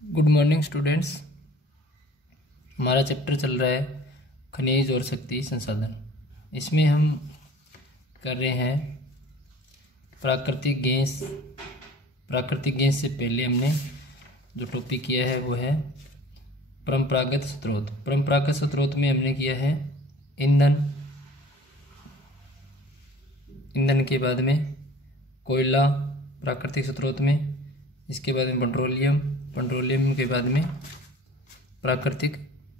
Good morning students. हमारा chapter चल रहा है खनिज और शक्ति संसाधन। इसमें हम कर रहे हैं प्राकृतिक गैस। प्राकृतिक गैस से पहले हमने जो टॉपिक किया है वो है परंपरागत स्रोत। परंपरागत स्रोत में हमने किया है ईंधन, ईंधन के बाद में कोयला प्राकृतिक स्रोत में, इसके बाद में पेट्रोलियम, पेट्रोलियम के बाद में प्राकृतिक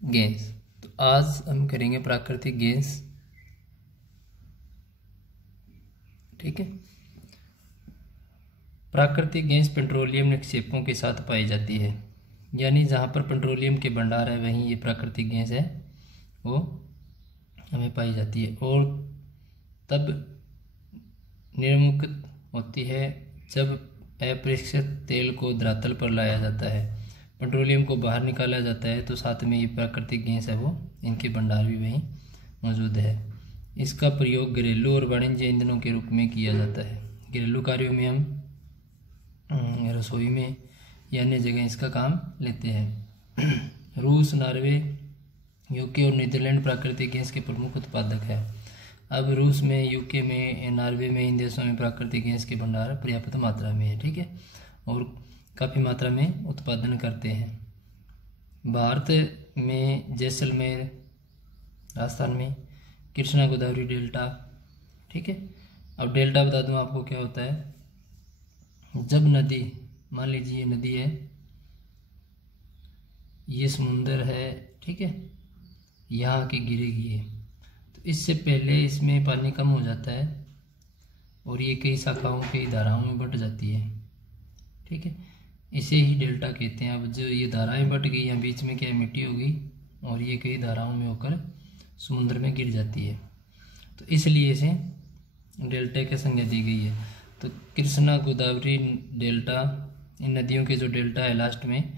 गैस। तो आज हम करेंगे प्राकृतिक गैस, ठीक है। प्राकृतिक गैस पेट्रोलियम निक्षेपों के साथ पाई जाती है, यानी जहाँ पर पेट्रोलियम के भंडार है वहीं ये प्राकृतिक गैस है वो हमें पाई जाती है। और तब निर्मुक्त होती है जब अपरिष्कृत तेल को धरातल पर लाया जाता है, पेट्रोलियम को बाहर निकाला जाता है, तो साथ में ये प्राकृतिक गैस है वो इनके भंडार भी वहीं मौजूद है। इसका प्रयोग घरेलू और वाणिज्य ईंधनों के रूप में किया जाता है। घरेलू कार्यों में हम रसोई में या अन्य जगह इसका काम लेते हैं। रूस, नॉर्वे, यूके और नीदरलैंड प्राकृतिक गैस के प्रमुख उत्पादक है। अब रूस में, यूके में, नॉर्वे में, इन देशों में प्राकृतिक गैस के भंडार पर्याप्त मात्रा में है, ठीक है, और काफ़ी मात्रा में उत्पादन करते हैं। भारत में जैसलमेर, राजस्थान में कृष्णा गोदावरी डेल्टा, ठीक है। अब डेल्टा बता दूं आपको क्या होता है। जब नदी, मान लीजिए ये नदी है, ये समुंदर है, ठीक है, यहाँ के गिरेगी ये, तो इससे पहले इसमें पानी कम हो जाता है और ये कई शाखाओं, कई धाराओं में बट जाती है, ठीक है। इसे ही डेल्टा कहते हैं। अब जो ये धाराएं बट गई, यहाँ बीच में क्या मिट्टी होगी और ये कई धाराओं में होकर समुद्र में गिर जाती है, तो इसलिए इसे डेल्टा की संज्ञा दी गई है। तो कृष्णा गोदावरी डेल्टा, इन नदियों के जो डेल्टा है लास्ट में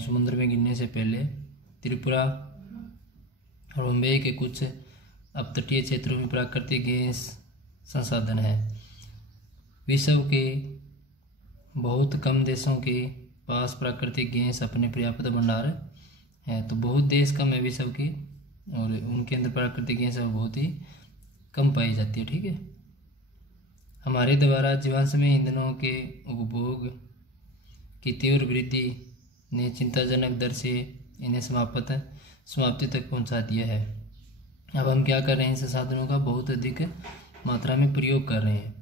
समुद्र में गिरने से पहले, त्रिपुरा और मुंबई के कुछ अपतटीय क्षेत्रों में प्राकृतिक गैस संसाधन है। विश्व के बहुत कम देशों के पास प्राकृतिक गैस अपने पर्याप्त भंडार है, तो बहुत देश कम है विश्व के, और उनके अंदर प्राकृतिक गैस बहुत ही कम पाई जाती है, ठीक है। हमारे द्वारा जीवाश्म में ईंधनों के उपभोग की तीव्र वृद्धि ने चिंताजनक दर से इन्हें समाप्ति तक पहुंचा दिया है। अब हम क्या कर रहे हैं, संसाधनों का बहुत अधिक मात्रा में प्रयोग कर रहे हैं,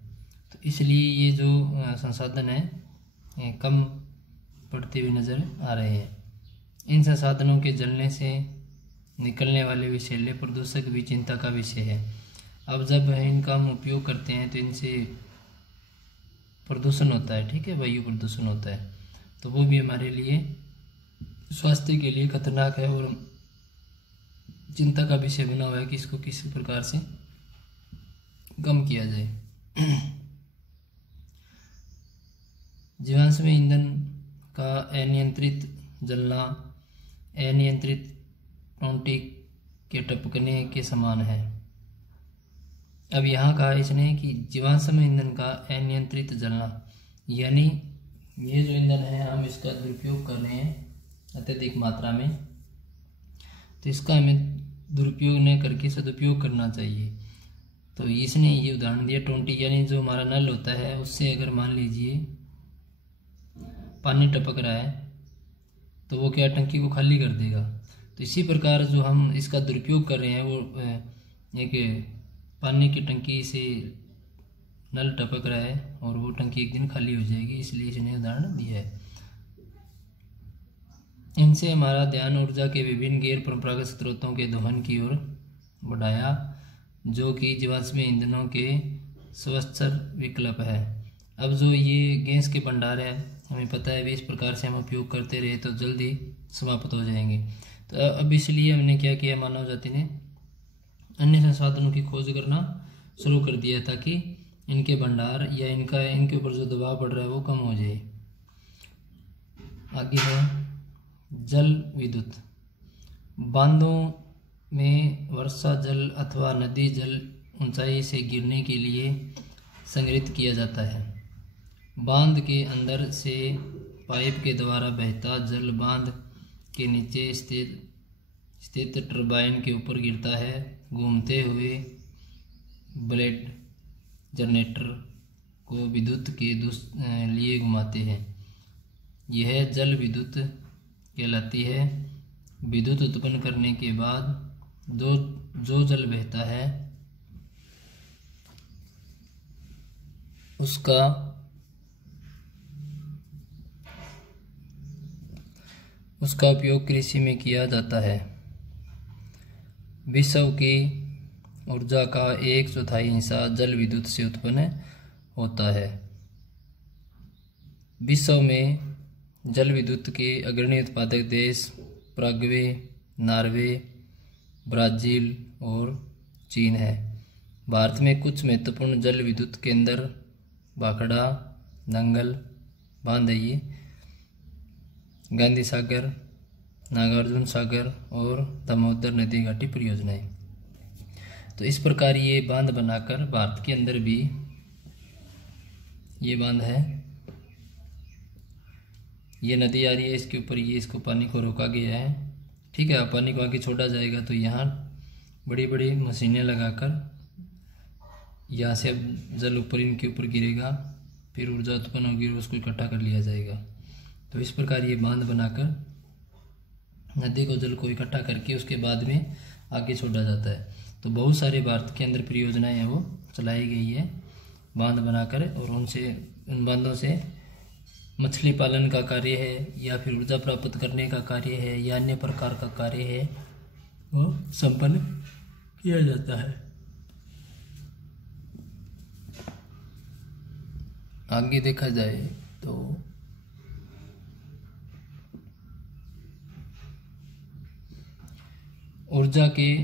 तो इसलिए ये जो संसाधन है कम पड़ते हुए नज़र आ रहे हैं। इन संसाधनों के जलने से निकलने वाले विषैले प्रदूषक भी चिंता का विषय है। अब जब इनका हम उपयोग करते हैं तो इनसे प्रदूषण होता है, ठीक है, वायु प्रदूषण होता है, तो वो भी हमारे लिए, स्वास्थ्य के लिए खतरनाक है और चिंता का विषय बना हुआ है कि इसको किसी प्रकार से कम किया जाए। जीवाश्म ईंधन का अनियंत्रित जलना अनियंत्रित टोंटी के टपकने के समान है। अब यहाँ कहा इसने कि जीवाश्म ईंधन का अनियंत्रित जलना, यानी ये जो ईंधन है हम इसका दुरुपयोग कर रहे हैं अत्यधिक मात्रा में, तो इसका हमें दुरुपयोग न करके सदुपयोग करना चाहिए। तो इसने ये उदाहरण दिया, टोंटी, यानी जो हमारा नल होता है उससे अगर मान लीजिए पानी टपक रहा है तो वो क्या टंकी को खाली कर देगा। तो इसी प्रकार जो हम इसका दुरुपयोग कर रहे हैं वो एक पानी की टंकी से नल टपक रहा है और वो टंकी एक दिन खाली हो जाएगी, इसलिए इसने उदाहरण दिया है। इनसे हमारा ध्यान ऊर्जा के विभिन्न गैर परंपरागत स्रोतों के दोहन की ओर बढ़ाया, जो कि जीवाश्म ईंधनों के स्वच्छर विकल्प है। अब जो ये गैस के भंडार है हमें पता है भी इस प्रकार से हम उपयोग करते रहे तो जल्दी समाप्त हो जाएंगे। तो अब इसलिए हमने क्या किया, मानव जाति ने अन्य संसाधनों की खोज करना शुरू कर दिया ताकि इनके भंडार या इनके ऊपर जो दबाव पड़ रहा है वो कम हो जाए। आगे है जल विद्युत। बांधों में वर्षा जल अथवा नदी जल ऊंचाई से गिरने के लिए संग्रहित किया जाता है। बांध के अंदर से पाइप के द्वारा बहता जल बांध के नीचे स्थित टरबाइन के ऊपर गिरता है। घूमते हुए ब्लेड जनरेटर को विद्युत के लिए घुमाते हैं। यह जल विद्युत कहलाती है। विद्युत उत्पन्न करने के बाद जो जल बहता है उसका उपयोग कृषि में किया जाता है। विश्व की ऊर्जा का 1/4 हिस्सा जल विद्युत से उत्पन्न होता है। विश्व में जल विद्युत के अग्रणी उत्पादक देश पराग्वे, नॉर्वे, ब्राज़ील और चीन है। भारत में कुछ महत्वपूर्ण जल विद्युत केंद्र भाखड़ा, नंगल, बांधई, गांधी सागर, नागार्जुन सागर और दामोदर नदी घाटी परियोजनाएं। तो इस प्रकार ये बांध बनाकर भारत के अंदर भी ये बांध है। ये नदी आ रही है, इसके ऊपर ये इसको पानी को रोका गया है। ठीक है, पानी को आगे छोड़ा जाएगा तो यहाँ बड़ी बड़ी मशीनें लगाकर यहाँ से अब जल ऊपर इनके ऊपर गिरेगा, फिर ऊर्जा उत्पन्न होगी और उसको इकट्ठा कर लिया जाएगा। तो इस प्रकार ये बांध बनाकर नदी को जल को इकट्ठा करके उसके बाद में आगे छोड़ा जाता है। तो बहुत सारे भारत के अंदर परियोजनाएं हैं वो चलाई गई है बांध बनाकर, और उन बांधों से मछली पालन का कार्य है या फिर ऊर्जा प्राप्त करने का कार्य है या अन्य प्रकार का कार्य है वो संपन्न किया जाता है। आगे देखा जाए तो ऊर्जा के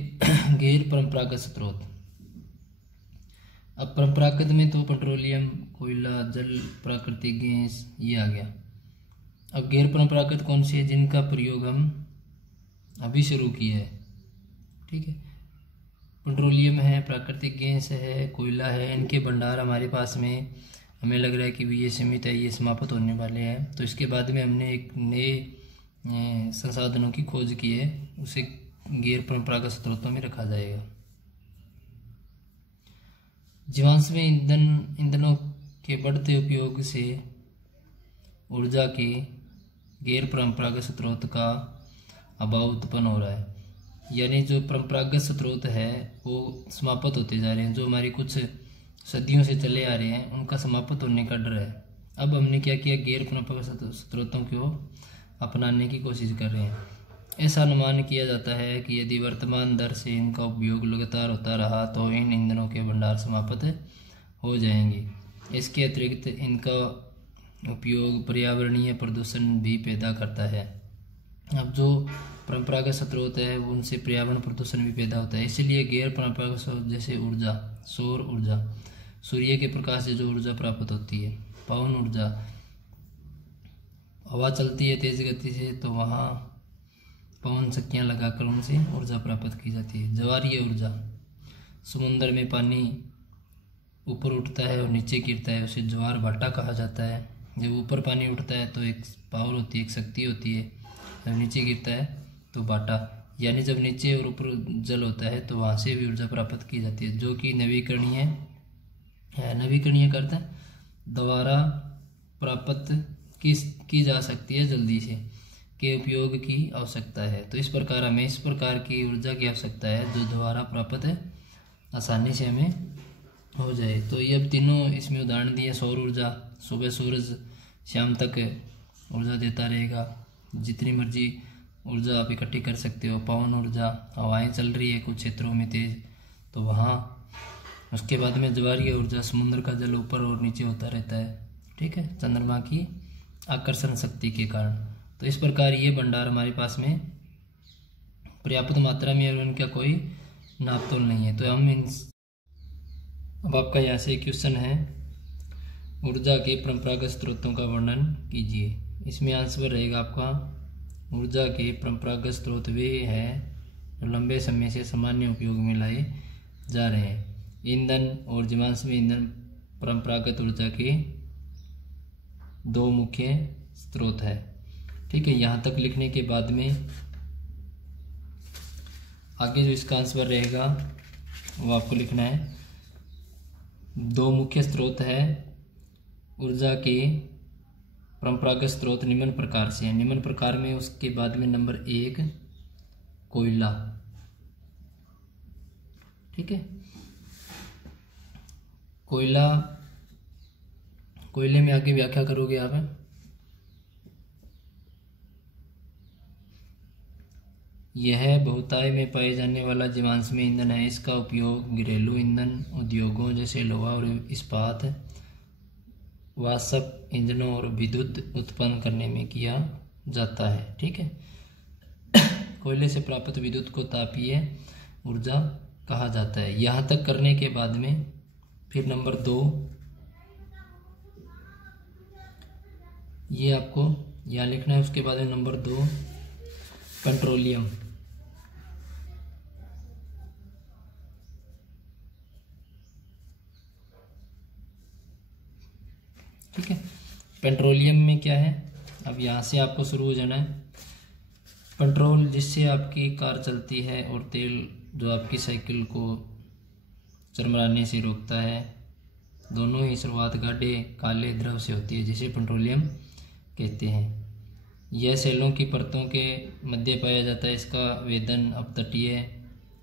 गैर परंपरागत स्रोत। अब परंपरागत में तो पेट्रोलियम, कोयला, जल, प्राकृतिक गैस ये आ गया। अब गैर परंपरागत कौन से है जिनका प्रयोग हम अभी शुरू किया है। ठीक है, पेट्रोलियम है, प्राकृतिक गैस है, कोयला है, इनके भंडार हमारे पास में हमें लग रहा है कि ये सीमित है, ये समाप्त होने वाले हैं। तो इसके बाद में हमने एक नए संसाधनों की खोज की है, उसे गैर परंपरागत स्रोतों में रखा जाएगा। जीवाश्म में ईंधनों के बढ़ते उपयोग से ऊर्जा के गैर परंपरागत स्रोत का अभाव उत्पन्न हो रहा है। यानी जो परंपरागत स्रोत है वो समाप्त होते जा रहे हैं, जो हमारी कुछ सदियों से चले आ रहे हैं उनका समाप्त होने का डर है। अब हमने क्या किया, गैर परंपरागत स्रोतों को अपनाने की कोशिश कर रहे हैं। ऐसा अनुमान किया जाता है कि यदि वर्तमान दर से इनका उपयोग लगातार होता रहा तो इन ईंधनों के भंडार समाप्त हो जाएंगे। इसके अतिरिक्त इनका उपयोग पर्यावरणीय प्रदूषण भी पैदा करता है। अब जो परंपरागत स्रोत है उनसे पर्यावरण प्रदूषण भी पैदा होता है। इसलिए गैर परंपरागत स्रोत जैसे ऊर्जा, सौर ऊर्जा, सूर्य के प्रकाश से जो ऊर्जा प्राप्त होती है, पवन ऊर्जा, हवा चलती है तेज गति से तो वहाँ पवन चक्कियाँ लगाकर उनसे ऊर्जा प्राप्त की जाती है। ज्वारीय ऊर्जा, समुद्र में पानी ऊपर उठता है और नीचे गिरता है, उसे ज्वार भाटा कहा जाता है। जब ऊपर पानी उठता है तो एक पावर होती है, एक शक्ति होती है, जब नीचे गिरता है तो भाटा, यानी जब नीचे और ऊपर जल होता है तो वहाँ से भी ऊर्जा प्राप्त की जाती है, जो कि नवीकरणीय है। नवीकरणीय करता है दोबारा प्राप्त की जा सकती है, जल्दी से के उपयोग की आवश्यकता है। तो इस प्रकार हमें इस प्रकार की ऊर्जा की आवश्यकता है जो दोबारा प्राप्त है आसानी से हमें हो जाए। तो ये अब तीनों इसमें उदाहरण दिए। सौर ऊर्जा, सुबह सूरज शाम तक ऊर्जा देता रहेगा, जितनी मर्जी ऊर्जा आप इकट्ठी कर सकते हो। पवन ऊर्जा, हवाएं चल रही है कुछ क्षेत्रों में तेज तो वहाँ। उसके बाद में ज्वारीय ऊर्जा, समुद्र का जल ऊपर और नीचे होता रहता है, ठीक है, चंद्रमा की आकर्षण शक्ति के कारण। तो इस प्रकार ये भंडार हमारे पास में पर्याप्त मात्रा में और इनका कोई नापतोल नहीं है। तो हम अब आपका यहाँ से क्वेश्चन है, ऊर्जा के परंपरागत स्रोतों का वर्णन कीजिए। इसमें आंसर रहेगा आपका, ऊर्जा के परंपरागत स्रोत वे हैं जो लंबे समय से सामान्य उपयोग में लाए जा रहे हैं। ईंधन और जीवाश्म ईंधन परंपरागत ऊर्जा के दो मुख्य स्रोत है। ठीक है, यहाँ तक लिखने के बाद में आगे जो इसका आंसर रहेगा वो आपको लिखना है। दो मुख्य स्रोत है ऊर्जा के, परंपरागत स्रोत निम्न प्रकार से हैं। निम्न प्रकार में उसके बाद में नंबर 1 कोयला। ठीक है, कोयला, कोयले में आगे व्याख्या करोगे आप। यह बहुतायत में पाए जाने वाला जीवाश्म ईंधन है। इसका उपयोग घरेलू ईंधन उद्योगों जैसे लोहा और इस्पात, वाष्प इंजनों और विद्युत उत्पन्न करने में किया जाता है। ठीक है, कोयले से प्राप्त विद्युत को तापीय ऊर्जा कहा जाता है। यहाँ तक करने के बाद में फिर नंबर 2, ये आपको यहाँ लिखना है। उसके बाद में नंबर 2 पेट्रोलियम। ठीक है, पेट्रोलियम में क्या है, अब यहाँ से आपको शुरू हो जाना है। पेट्रोल जिससे आपकी कार चलती है और तेल जो आपकी साइकिल को चरमराने से रोकता है, दोनों ही शुरुआत गाढ़े काले द्रव से होती है जिसे पेट्रोलियम कहते हैं। यह सेलों की परतों के मध्य पाया जाता है। इसका वेधन अपतटीय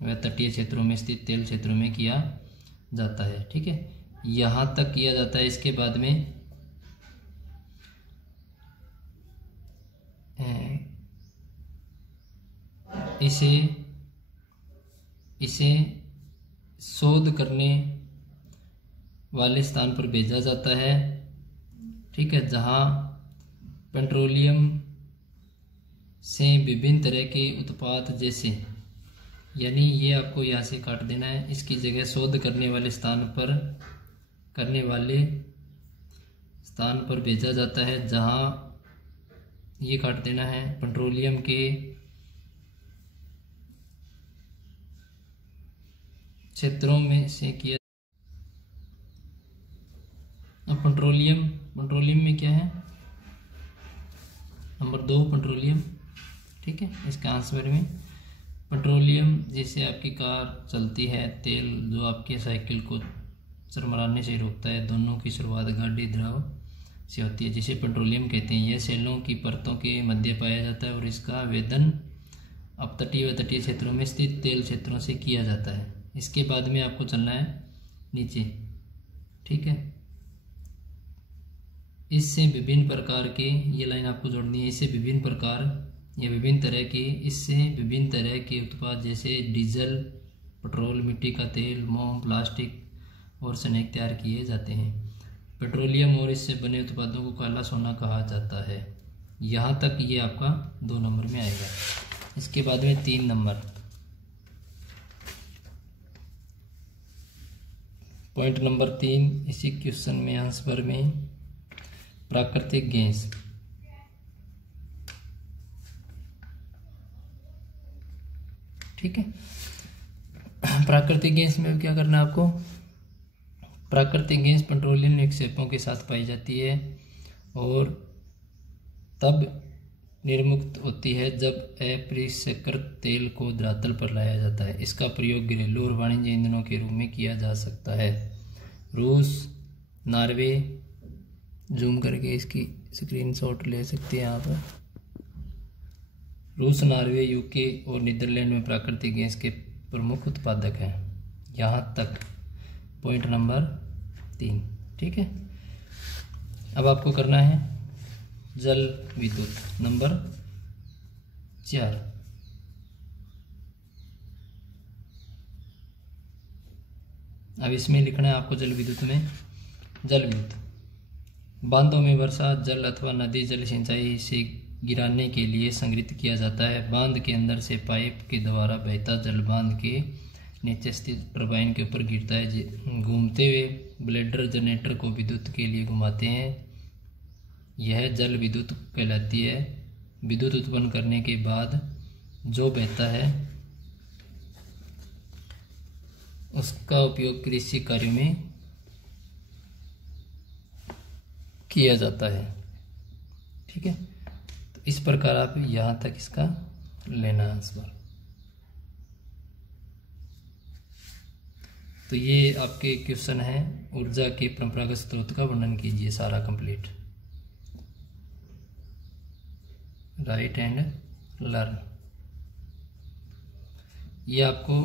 व तटीय क्षेत्रों में स्थित तेल क्षेत्रों में किया जाता है। ठीक है, यहाँ तक किया जाता है। इसके बाद में इसे शोध करने वाले स्थान पर भेजा जाता है। ठीक है, जहाँ पेट्रोलियम से विभिन्न तरह के उत्पाद जैसे, यानी ये आपको यहाँ से काट देना है। इसकी जगह शोध करने वाले स्थान पर भेजा जाता है, जहाँ ये काट देना है। पेट्रोलियम के क्षेत्रों में से किया। अब पेट्रोलियम में क्या है, नंबर 2 पेट्रोलियम। ठीक है, इसका आंसर में पेट्रोलियम जिससे आपकी कार चलती है, तेल जो आपकी साइकिल को चरमराने से रोकता है, दोनों की शुरुआत गाढ़े द्रव से होती है जिसे पेट्रोलियम कहते हैं। यह सेलों की परतों के मध्य पाया जाता है और इसका वेधन अपतटीय व तटीय क्षेत्रों में स्थित तेल क्षेत्रों से किया जाता है। इसके बाद में आपको चलना है नीचे। ठीक है, इससे विभिन्न प्रकार के, ये लाइन आपको जोड़नी है। इससे विभिन्न प्रकार या विभिन्न तरह के उत्पाद जैसे डीजल, पेट्रोल, मिट्टी का तेल, मोम, प्लास्टिक और स्नैक तैयार किए जाते हैं। पेट्रोलियम और इससे बने उत्पादों को काला सोना कहा जाता है। यहाँ तक ये आपका 2 नंबर में आएगा। इसके बाद में 3 नंबर, पॉइंट नंबर 3 इसी क्वेश्चन में आंसर में प्राकृतिक गैस। ठीक है, प्राकृतिक गैस में क्या करना है आपको। प्राकृतिक गैस पेट्रोलियम निक्षेपों के साथ पाई जाती है और तब निर्मुक्त होती है जब अपरिष्कृत तेल को धरातल पर लाया जाता है। इसका प्रयोग घरेलू और वाणिज्य ईंधनों के रूप में किया जा सकता है। रूस, नॉर्वे, जूम करके इसकी स्क्रीनशॉट ले सकते हैं आप। रूस, नॉर्वे, यूके और नीदरलैंड में प्राकृतिक गैस के प्रमुख उत्पादक हैं। यहाँ तक पॉइंट नंबर 3। ठीक है, अब आपको करना है जल विद्युत नंबर 4। अब इसमें लिखना है आपको जल विद्युत में, जल विद्युत बांधों में वर्षा जल अथवा नदी जल सिंचाई से गिराने के लिए संग्रहित किया जाता है। बांध के अंदर से पाइप के द्वारा बहता जल बांध के नीचे स्थित टरबाइन के ऊपर गिरता है। घूमते हुए ब्लेडर जनरेटर को विद्युत के लिए घुमाते हैं। यह जल विद्युत कहलाती है। विद्युत उत्पन्न करने के बाद जो बहता है उसका उपयोग कृषि कार्यों में किया जाता है। ठीक है। तो इस प्रकार आप यहाँ तक इसका लेना आंसर। तो ये आपके क्वेश्चन है, ऊर्जा के परंपरागत स्रोत का वर्णन कीजिए, सारा कंप्लीट। राइट एंड लर्न, ये आपको